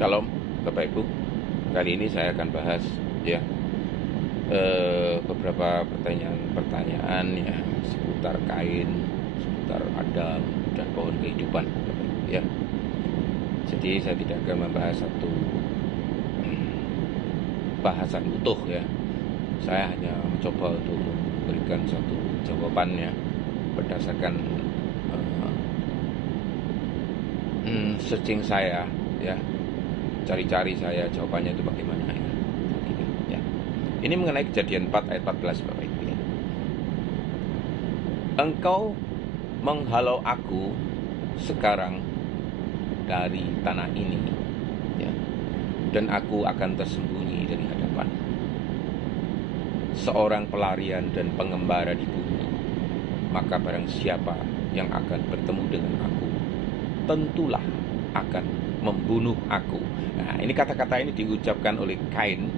Shalom Bapak Ibu. Kali ini saya akan bahas ya beberapa pertanyaan ya seputar Kain, seputar Adam dan pohon kehidupan Bapak Ibu, ya. Jadi saya tidak akan membahas satu bahasan utuh ya. Saya hanya mencoba untuk memberikan satu jawabannya berdasarkan searching saya ya, cari-cari saya jawabannya itu bagaimana ya. Gitu, ya. Ini mengenai Kejadian 4 ayat 14 Bapak Ibu ya. Engkau menghalau aku sekarang dari tanah ini ya, dan aku akan tersembunyi dari hadapan seorang pelarian dan pengembara di bumi. Maka barang siapa yang akan bertemu dengan aku, tentulah akan membunuh aku. Nah, ini kata-kata ini diucapkan oleh Kain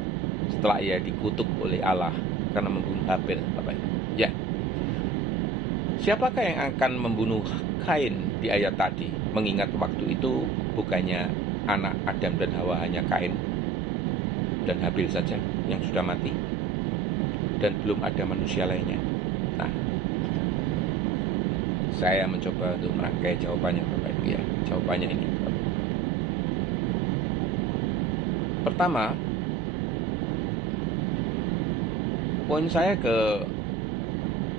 setelah ia dikutuk oleh Allah karena membunuh Habel, Bapak Ibu. Ya. Siapakah yang akan membunuh Kain di ayat tadi? Mengingat waktu itu bukannya anak Adam dan Hawa hanya Kain dan Habil saja yang sudah mati, dan belum ada manusia lainnya. Nah, saya mencoba untuk merangkai jawabannya Bapak Ibu ya. Jawabannya ini. Pertama, poin saya ke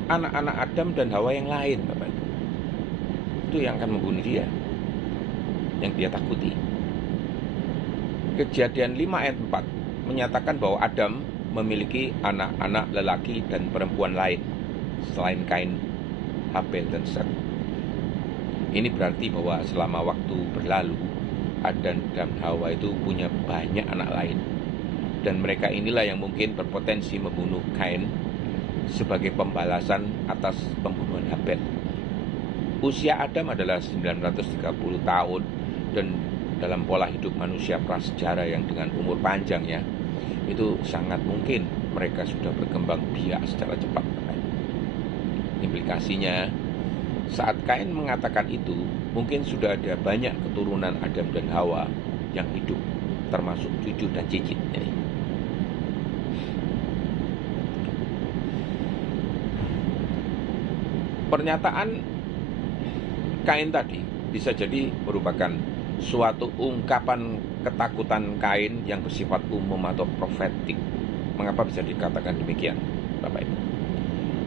anak-anak Adam dan Hawa yang lain Bapak Ibu. Itu yang akan membunuh dia, yang dia takuti. Kejadian 5 ayat 4 menyatakan bahwa Adam memiliki anak-anak lelaki dan perempuan lain selain Kain, Habel, dan Set. Ini berarti bahwa selama waktu berlalu, Adam dan Hawa itu punya banyak anak lain, dan mereka inilah yang mungkin berpotensi membunuh Kain sebagai pembalasan atas pembunuhan Habel. Usia Adam adalah 930 tahun, dan dalam pola hidup manusia prasejarah yang dengan umur panjang ya, itu sangat mungkin mereka sudah berkembang biak secara cepat. Implikasinya, saat Kain mengatakan itu, mungkin sudah ada banyak keturunan Adam dan Hawa yang hidup, termasuk cucu dan cicit. Pernyataan Kain tadi bisa jadi merupakan suatu ungkapan ketakutan Kain yang bersifat umum atau profetik. Mengapa bisa dikatakan demikian, Bapak Ibu?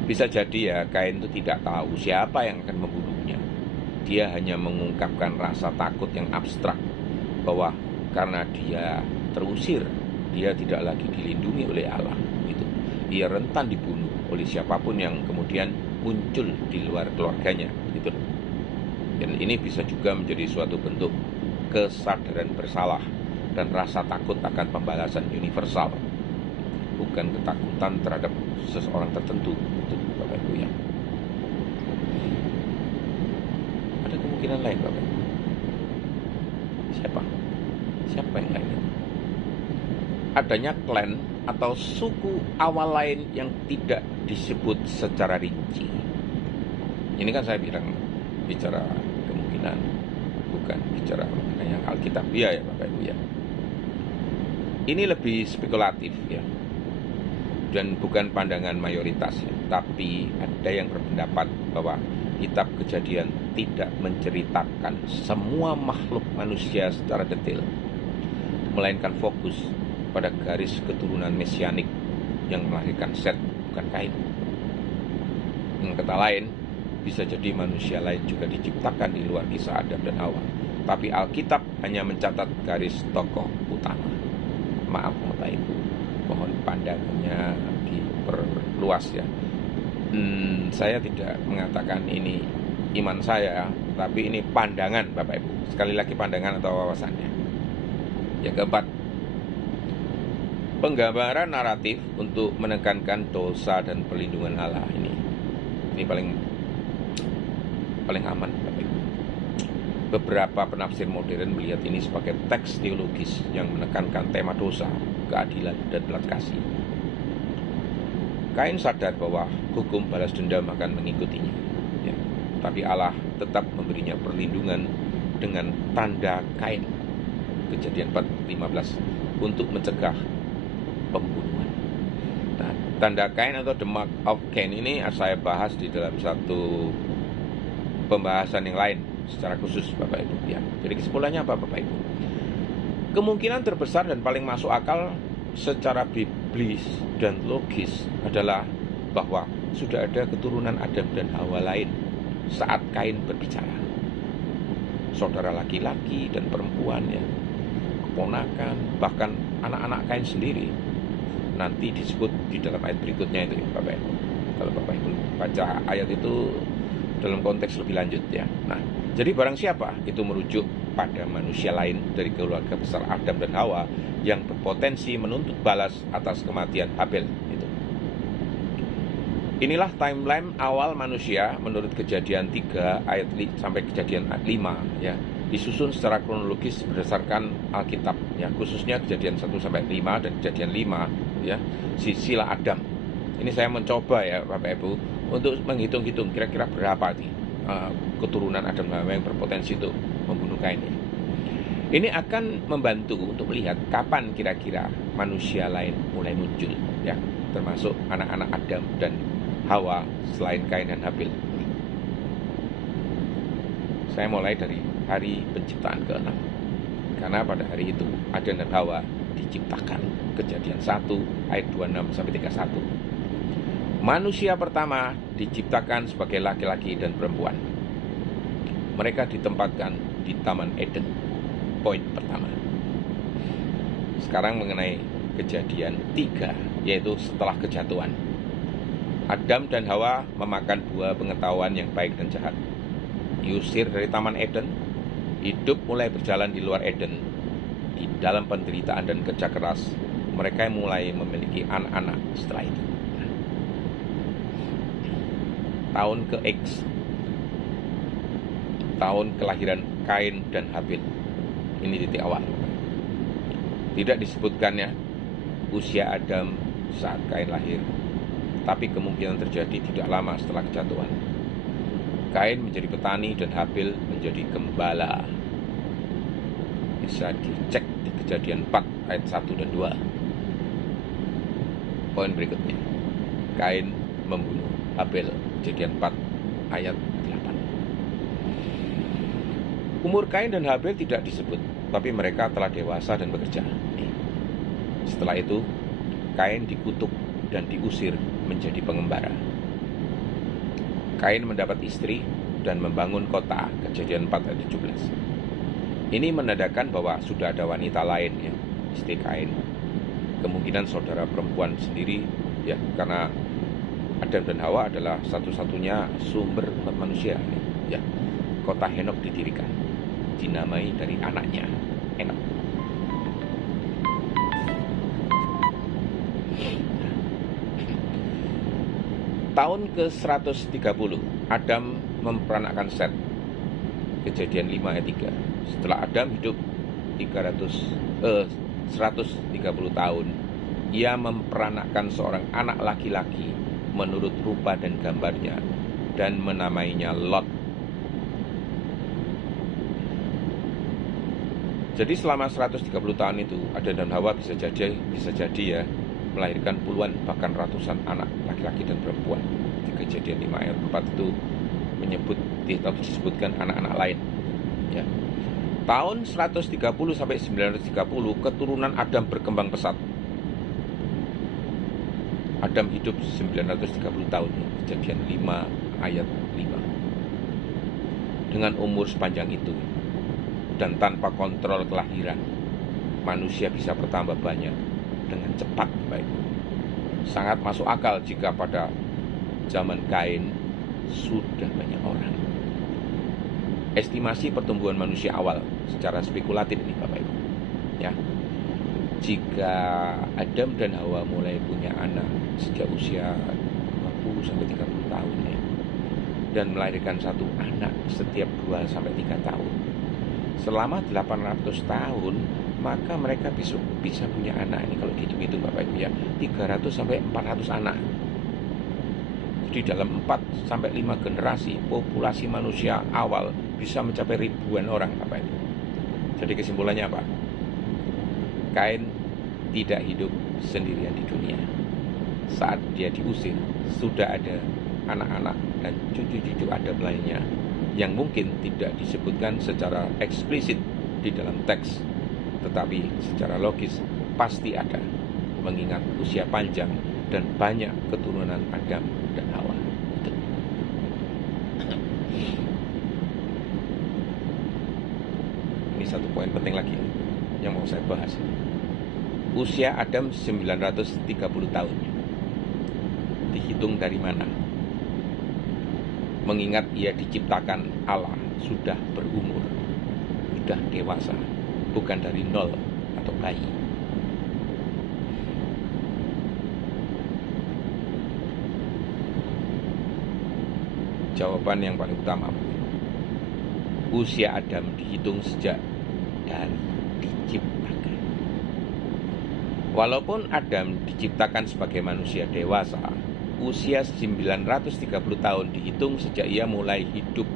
Bisa jadi ya, Kain itu tidak tahu siapa yang akan membunuhnya. Dia hanya mengungkapkan rasa takut yang abstrak, bahwa karena dia terusir, dia tidak lagi dilindungi oleh Allah. Gitu. Dia rentan dibunuh oleh siapapun yang kemudian muncul di luar keluarganya. Gitu. Dan ini bisa juga menjadi suatu bentuk kesadaran bersalah dan rasa takut akan pembalasan universal, bukan ketakutan terhadap seseorang tertentu. Itu Bapak Ibu ya. Ada kemungkinan lain Bapak Ibu. Siapa yang lain itu? Adanya klan atau suku awal lain yang tidak disebut secara rinci. Ini kan saya bicara kemungkinan, bukan bicara mengenai yang Alkitabiah ya Bapak Ibu ya. Ini lebih spekulatif ya, dan bukan pandangan mayoritas ya. Tapi ada yang berpendapat bahwa kitab Kejadian tidak menceritakan semua makhluk manusia secara detail, melainkan fokus pada garis keturunan mesianik yang melahirkan Set, bukan Kain. Dengan kata lain, bisa jadi manusia lain juga diciptakan di luar kisah Adam dan Hawa, tapi Alkitab hanya mencatat garis tokoh utama. Maaf Bapak Ibu, mohon pandangannya diperluas ya. Saya tidak mengatakan ini iman saya, tapi ini pandangan Bapak Ibu. Sekali lagi pandangan atau wawasannya. Yang keempat, penggambaran naratif untuk menekankan dosa dan perlindungan Allah ini paling aman Bapak Ibu. Beberapa penafsir modern melihat ini sebagai teks teologis yang menekankan tema dosa, keadilan, dan belas kasih. Kain sadar bahwa hukum balas dendam akan mengikutinya ya. Tapi Allah tetap memberinya perlindungan dengan tanda Kain. Kejadian 4:15 untuk mencegah pembunuhan. Nah, tanda Kain atau the mark of Cain ini saya bahas di dalam satu pembahasan yang lain secara khusus Bapak Ibu ya. Jadi kesimpulannya apa Bapak Ibu? Kemungkinan terbesar dan paling masuk akal secara biblis dan logis adalah bahwa sudah ada keturunan Adam dan Hawa lain saat Kain berbicara. Saudara laki-laki dan perempuan ya, keponakan, bahkan anak-anak Kain sendiri. Nanti disebut di dalam ayat berikutnya itu ya Bapak Ibu. Kalau Bapak Ibu baca ayat itu dalam konteks lebih lanjut ya. Nah, jadi barang siapa itu merujuk pada manusia lain dari keluarga besar Adam dan Hawa yang berpotensi menuntut balas atas kematian Habel itu. Inilah timeline awal manusia menurut Kejadian 3 ayat sampai Kejadian 5 ya. Disusun secara kronologis berdasarkan Alkitab ya, khususnya Kejadian 1 sampai 5 dan Kejadian 5 ya, silsilah Adam. Ini saya mencoba ya Bapak Ibu untuk menghitung-hitung kira-kira berapa nih keturunan Adam dan Hawa yang berpotensi untuk membunuh Kain. Ini akan membantu untuk melihat kapan kira-kira manusia lain mulai muncul ya, termasuk anak-anak Adam dan Hawa selain Kain dan Habil. Saya mulai dari hari penciptaan ke-6. Karena pada hari itu Adam dan Hawa diciptakan. Kejadian 1 ayat 26 sampai 31. Manusia pertama diciptakan sebagai laki-laki dan perempuan. Mereka ditempatkan di Taman Eden. Poin pertama. Sekarang mengenai Kejadian 3, yaitu setelah kejatuhan. Adam dan Hawa memakan buah pengetahuan yang baik dan jahat. Diusir dari Taman Eden, hidup mulai berjalan di luar Eden. Di dalam penderitaan dan kerja keras, mereka mulai memiliki anak-anak setelah itu. Tahun ke X, tahun kelahiran Kain dan Habil. Ini titik awal. Tidak disebutkannya usia Adam saat Kain lahir, tapi kemungkinan terjadi tidak lama setelah kejatuhan. Kain menjadi petani dan Habil menjadi gembala. Bisa dicek di Kejadian 4 ayat 1 dan 2. Poin berikutnya, Kain membunuh Habil. Kejadian 4 ayat 8. Umur Kain dan Habil tidak disebut, tapi mereka telah dewasa dan bekerja. Setelah itu, Kain dikutuk dan diusir menjadi pengembara. Kain mendapat istri dan membangun kota. Kejadian 4 ayat 17. Ini menandakan bahwa sudah ada wanita lain ya, istri Kain. Kemungkinan saudara perempuan sendiri ya, karena Adam dan Hawa adalah satu-satunya sumber umat manusia ya. Kota Henok didirikan, dinamai dari anaknya Henok. Tahun ke-130 Adam memperanakkan Set. Kejadian 5 ayat 3. Setelah Adam hidup 130 tahun, ia memperanakkan seorang anak laki-laki menurut rupa dan gambarnya dan menamainya Lot. Jadi selama 130 tahun itu Adam dan Hawa bisa jadi ya melahirkan puluhan bahkan ratusan anak laki-laki dan perempuan. Di Kejadian 5 ayat 4 itu menyebut atau disebutkan anak-anak lain ya. Tahun 130 sampai 930 keturunan Adam berkembang pesat. Adam hidup 930 tahun. Kejadian 5 ayat 5. Dengan umur sepanjang itu dan tanpa kontrol kelahiran, manusia bisa bertambah banyak dengan cepat. Baik, sangat masuk akal jika pada zaman Kain sudah banyak orang. Estimasi pertumbuhan manusia awal secara spekulatif ini Bapak Ibu ya, jika Adam dan Hawa mulai punya anak sejak usia 20 sampai 30 tahun ya, dan melahirkan satu anak setiap 2 sampai 3 tahun, selama 800 tahun maka mereka bisa punya anak ini kalau dihitung-hitung Bapak Ibu ya, 300 sampai 400 anak. Jadi dalam 4 sampai 5 generasi populasi manusia awal bisa mencapai ribuan orang Bapak Ibu. Jadi kesimpulannya apa? Kain tidak hidup sendirian di dunia. Saat dia diusir, sudah ada anak-anak dan cucu-cucu Adam lainnya yang mungkin tidak disebutkan secara eksplisit di dalam teks, tetapi secara logis pasti ada, mengingat usia panjang dan banyak keturunan Adam dan Hawa. Ini satu poin penting lagi yang mau saya bahas. Usia Adam 930 tahun. Dihitung dari mana? Mengingat ia diciptakan Allah sudah berumur, sudah dewasa, bukan dari nol atau bayi. Jawaban yang paling utama, usia Adam dihitung sejak dari diciptakan. Walaupun Adam diciptakan sebagai manusia dewasa, usia 930 tahun dihitung sejak ia mulai hidup,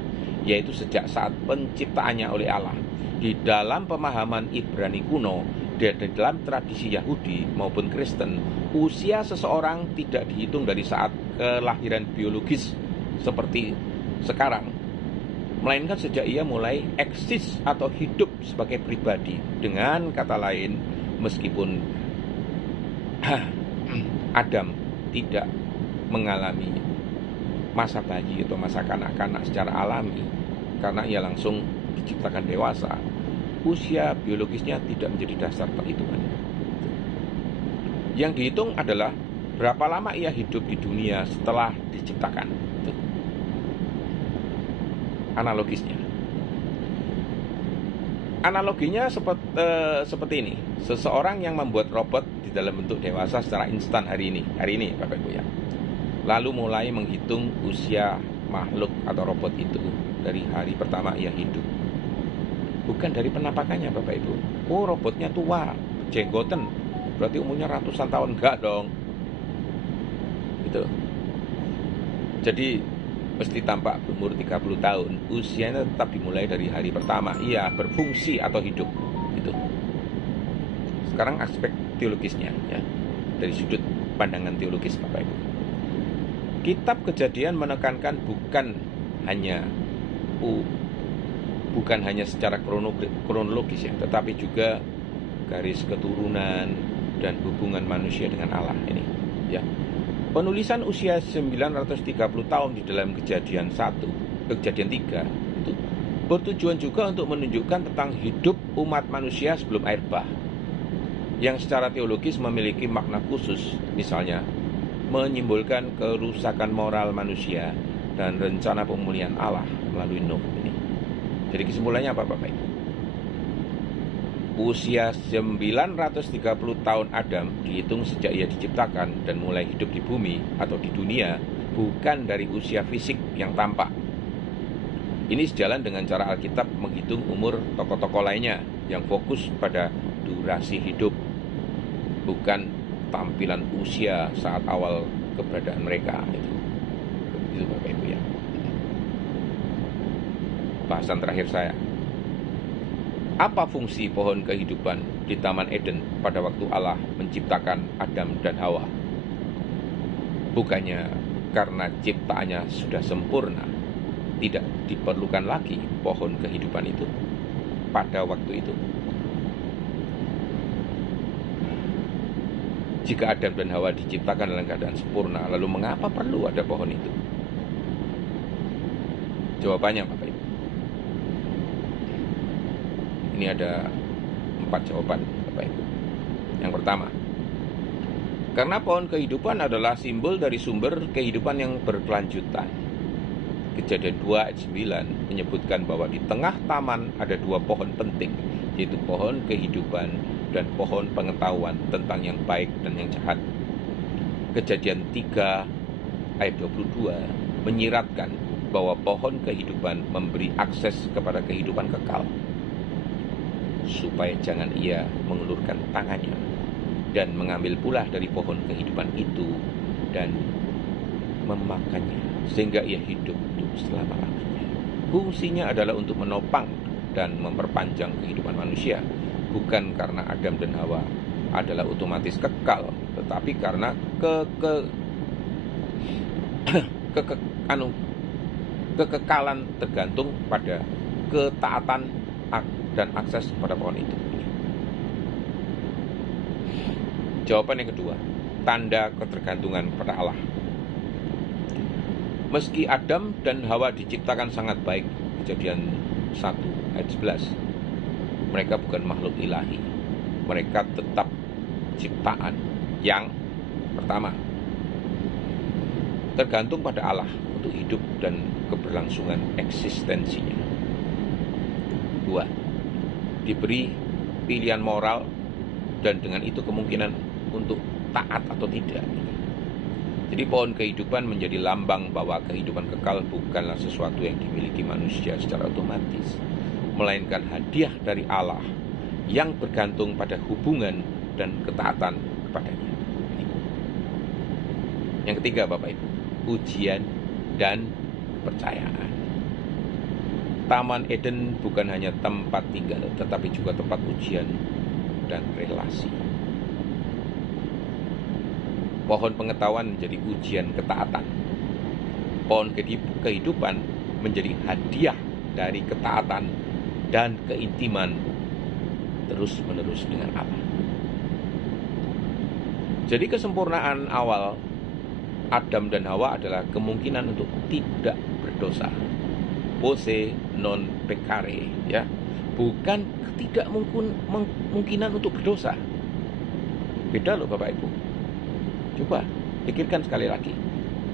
yaitu sejak saat penciptaannya oleh Allah. Di dalam pemahaman Ibrani kuno dan di dalam tradisi Yahudi maupun Kristen, usia seseorang tidak dihitung dari saat kelahiran biologis seperti sekarang, melainkan sejak ia mulai eksis atau hidup sebagai pribadi. Dengan kata lain, meskipun Adam tidak mengalami masa bayi atau masa kanak-kanak secara alami karena ia langsung diciptakan dewasa, usia biologisnya tidak menjadi dasar perhitungan. Yang dihitung adalah berapa lama ia hidup di dunia setelah diciptakan. Analoginya seperti ini. Seseorang yang membuat robot di dalam bentuk dewasa secara instan hari ini Bapak Ibu ya, lalu mulai menghitung usia makhluk atau robot itu dari hari pertama ia hidup, bukan dari penampakannya Bapak Ibu. Oh, robotnya tua, jenggoten, berarti umurnya ratusan tahun. Enggak dong, gitu. Jadi mesti tampak berumur 30 tahun, usianya tetap dimulai dari hari pertama ia berfungsi atau hidup. Gitu. Sekarang aspek teologisnya ya, dari sudut pandangan teologis Bapak Ibu. Kitab Kejadian menekankan bukan hanya secara kronologis ya, tetapi juga garis keturunan dan hubungan manusia dengan Allah ini ya. Penulisan usia 930 tahun di dalam Kejadian 3 itu bertujuan juga untuk menunjukkan tentang hidup umat manusia sebelum air bah, yang secara teologis memiliki makna khusus, misalnya menyimbolkan kerusakan moral manusia dan rencana pemulihan Allah melalui Nuh ini. Jadi kesimpulannya apa Bapak Ibu? Usia 930 tahun Adam dihitung sejak ia diciptakan dan mulai hidup di bumi atau di dunia, bukan dari usia fisik yang tampak. Ini sejalan dengan cara Alkitab menghitung umur tokoh-tokoh lainnya yang fokus pada durasi hidup, bukan tampilan usia saat awal keberadaan mereka. Itu Bapak Ibu ya. Bahasan terakhir saya. Apa fungsi pohon kehidupan di Taman Eden pada waktu Allah menciptakan Adam dan Hawa? Bukannya karena ciptaannya sudah sempurna, tidak diperlukan lagi pohon kehidupan itu pada waktu itu? Jika Adam dan Hawa diciptakan dalam keadaan sempurna, lalu mengapa perlu ada pohon itu? Jawabannya Bapak Ibu, ini ada 4 jawaban Bapak Ibu. Yang pertama, karena pohon kehidupan adalah simbol dari sumber kehidupan yang berkelanjutan. Kejadian 2 ayat 9 menyebutkan bahwa di tengah taman ada 2 pohon penting, yaitu pohon kehidupan dan pohon pengetahuan tentang yang baik dan yang jahat. Kejadian 3 ayat 22 menyiratkan bahwa pohon kehidupan memberi akses kepada kehidupan kekal, supaya jangan ia mengulurkan tangannya dan mengambil pula dari pohon kehidupan itu dan memakannya, sehingga ia hidup selama-lamanya. Fungsinya adalah untuk menopang dan memperpanjang kehidupan manusia, bukan karena Adam dan Hawa adalah otomatis kekal, tetapi karena ke kekekalan tergantung pada ketaatan dan akses pada pohon itu. Jawaban yang kedua, tanda ketergantungan pada Allah. Meski Adam dan Hawa diciptakan sangat baik, Kejadian 1 ayat 11, mereka bukan makhluk ilahi. Mereka tetap ciptaan yang pertama tergantung pada Allah untuk hidup dan keberlangsungan eksistensinya. Dua, diberi pilihan moral dan dengan itu kemungkinan untuk taat atau tidak. Jadi pohon kehidupan menjadi lambang bahwa kehidupan kekal bukanlah sesuatu yang dimiliki manusia secara otomatis, melainkan hadiah dari Allah yang bergantung pada hubungan dan ketaatan kepadanya. Yang ketiga, Bapak Ibu, ujian dan kepercayaan. Taman Eden bukan hanya tempat tinggal, tetapi juga tempat ujian dan relasi. Pohon pengetahuan menjadi ujian ketaatan. Pohon kehidupan menjadi hadiah dari ketaatan dan keintiman terus-menerus dengan Allah. Jadi kesempurnaan awal Adam dan Hawa adalah kemungkinan untuk tidak berdosa. Posse non peccare, ya. Bukan ketidakmungkinan untuk berdosa. Beda loh Bapak Ibu. Coba pikirkan sekali lagi.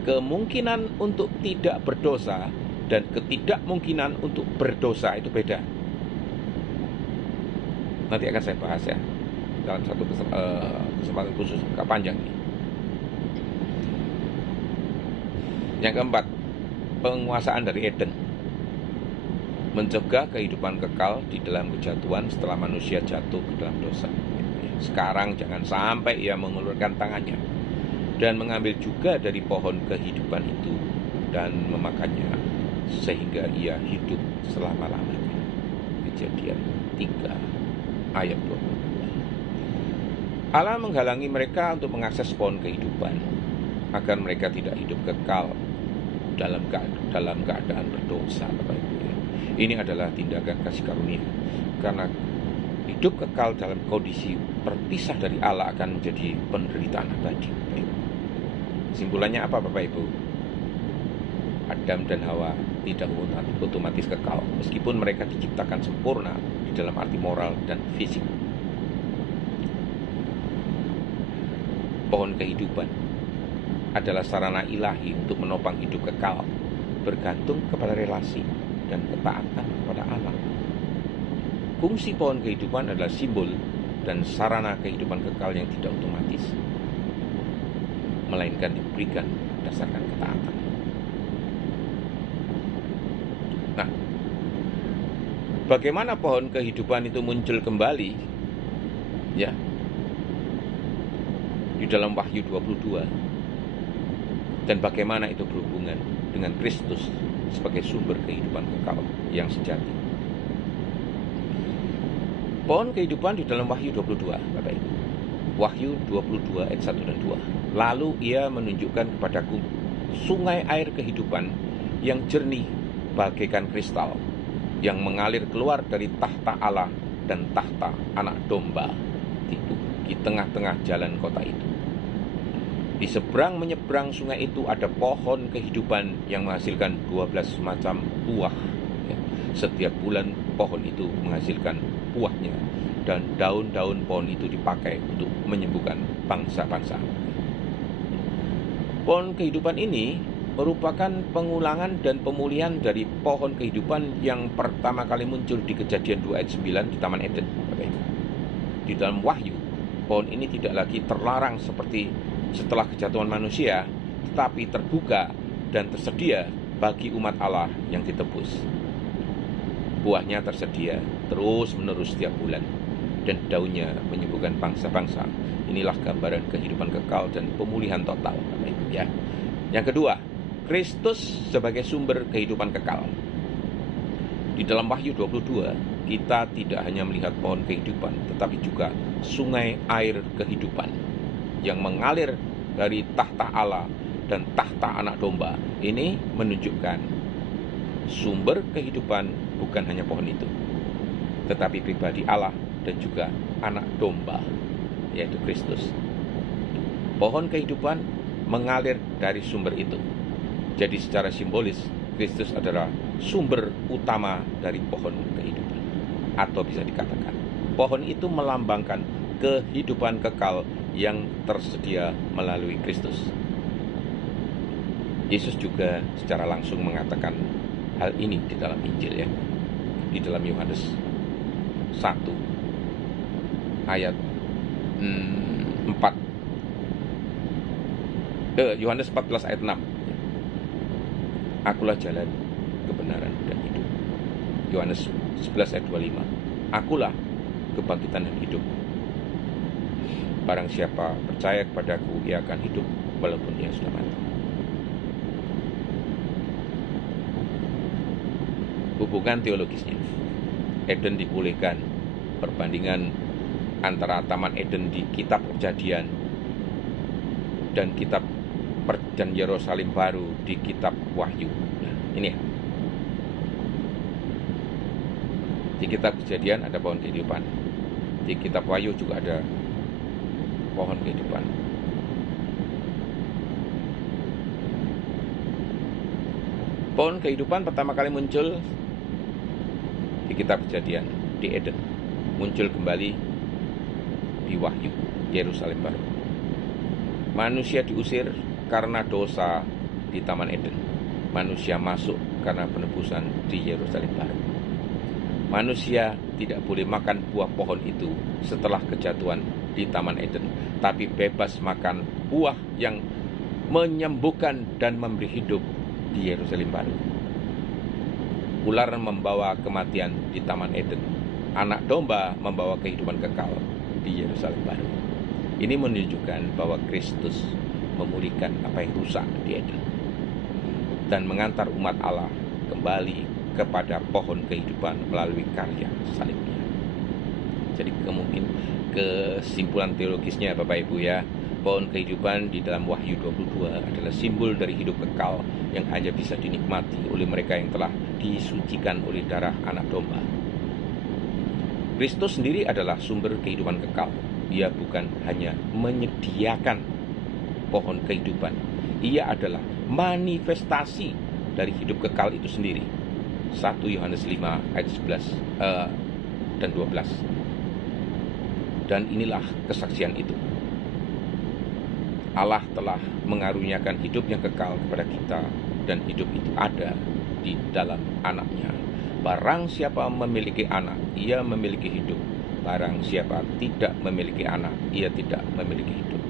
Kemungkinan untuk tidak berdosa dan ketidakmungkinan untuk berdosa itu beda. Nanti akan saya bahas ya dalam satu kesempatan khusus agak panjang ini. Yang keempat, penguasaan dari Eden. Mencegah kehidupan kekal di dalam kejatuhan setelah manusia jatuh ke dalam dosa. Sekarang jangan sampai ia mengulurkan tangannya dan mengambil juga dari pohon kehidupan itu dan memakannya sehingga ia hidup selama-lamanya. Kejadian 3 ayat 22. Allah menghalangi mereka untuk mengakses pohon kehidupan agar mereka tidak hidup kekal dalam keadaan berdosa. Ini adalah tindakan kasih karunia, karena hidup kekal dalam kondisi terpisah dari Allah akan menjadi penderitaan abadi. Kesimpulannya apa Bapak Ibu? Adam dan Hawa tidak otomatis kekal, meskipun mereka diciptakan sempurna di dalam arti moral dan fisik. Pohon kehidupan adalah sarana ilahi untuk menopang hidup kekal, bergantung kepada relasi dan ketaatan kepada Allah. Fungsi pohon kehidupan adalah simbol dan sarana kehidupan kekal yang tidak otomatis, melainkan diberikan berdasarkan ketaatan. Nah, bagaimana pohon kehidupan itu muncul kembali? Ya, di dalam Wahyu 22. Dan bagaimana itu berhubungan dengan Kristus sebagai sumber kehidupan kekal yang sejati. Pohon kehidupan di dalam Wahyu 22, Bapak Ibu. Wahyu 22 ayat 1 dan 2. Lalu ia menunjukkan kepadaku sungai air kehidupan yang jernih bagaikan kristal, yang mengalir keluar dari tahta Allah dan tahta anak domba itu di tengah-tengah jalan kota itu. Di seberang menyeberang sungai itu ada pohon kehidupan yang menghasilkan 12 macam buah. Setiap bulan pohon itu menghasilkan buahnya, dan daun-daun pohon itu dipakai untuk menyembuhkan bangsa-bangsa. Pohon kehidupan ini merupakan pengulangan dan pemulihan dari pohon kehidupan yang pertama kali muncul di Kejadian 2 ayat 9 di Taman Eden. Di dalam Wahyu, pohon ini tidak lagi terlarang seperti setelah kejatuhan manusia, tetapi terbuka dan tersedia bagi umat Allah yang ditebus. Buahnya tersedia terus-menerus setiap bulan, dan daunnya menyembuhkan bangsa-bangsa. Inilah gambaran kehidupan kekal dan pemulihan total. Ya. Yang kedua, Kristus sebagai sumber kehidupan kekal. Di dalam Wahyu 22, kita tidak hanya melihat pohon kehidupan, tetapi juga sungai air kehidupan yang mengalir dari tahta Allah dan tahta anak domba. Ini menunjukkan sumber kehidupan bukan hanya pohon itu, tetapi pribadi Allah dan juga anak domba, yaitu Kristus. Pohon kehidupan mengalir dari sumber itu. Jadi secara simbolis, Kristus adalah sumber utama dari pohon kehidupan. Atau bisa dikatakan, pohon itu melambangkan kehidupan kekal yang tersedia melalui Kristus. Yesus juga secara langsung mengatakan hal ini di dalam Injil, ya. Di dalam Yohanes 1 ayat 4. Yohanes 14 ayat 6. Akulah jalan, kebenaran, dan hidup. Yohanes 11 ayat 25. Akulah kebangkitan dan hidup. Barang siapa percaya kepadaku, ia akan hidup walaupun ia sudah mati. Hubungan teologisnya, Eden dipulihkan. Perbandingan antara Taman Eden di kitab Kejadian dan kitab dan Yerusalem baru di kitab Wahyu. Nah, ini ya. Di kitab Kejadian ada pohon kehidupan. Di kitab Wahyu juga ada pohon kehidupan. Pohon kehidupan pertama kali muncul di kitab Kejadian, di Eden. Muncul kembali di Wahyu, Yerusalem baru. Manusia diusir karena dosa di Taman Eden. Manusia masuk karena penebusan di Yerusalem baru. Manusia tidak boleh makan buah pohon itu setelah kejatuhan di Taman Eden, tapi bebas makan buah yang menyembuhkan dan memberi hidup di Yerusalem baru. Ular membawa kematian di Taman Eden. Anak domba membawa kehidupan kekal di Yerusalem baru. Ini menunjukkan bahwa Kristus memulihkan apa yang rusak di Eden dan mengantar umat Allah kembali kepada pohon kehidupan melalui karya salibnya. Jadi mungkin kesimpulan teologisnya, Bapak Ibu, ya, pohon kehidupan di dalam Wahyu 22 adalah simbol dari hidup kekal yang hanya bisa dinikmati oleh mereka yang telah disucikan oleh darah anak domba. Kristus sendiri adalah sumber kehidupan kekal. Ia bukan hanya menyediakan pohon kehidupan, ia adalah manifestasi dari hidup kekal itu sendiri. 1 Yohanes 5 ayat 11 dan 12. Dan inilah kesaksian itu. Allah telah mengaruniakan hidup yang kekal kepada kita, dan hidup itu ada di dalam Anaknya. Barang siapa memiliki anak, ia memiliki hidup. Barang siapa tidak memiliki anak, ia tidak memiliki hidup.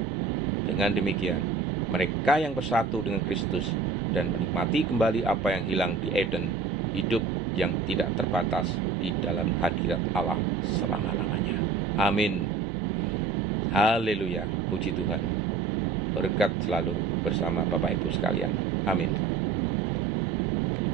Dengan demikian, mereka yang bersatu dengan Kristus dan menikmati kembali apa yang hilang di Eden, hidup yang tidak terbatas di dalam hadirat Allah selama-lamanya. Amin. Haleluya. Puji Tuhan. Berkat selalu bersama Bapak Ibu sekalian. Amin.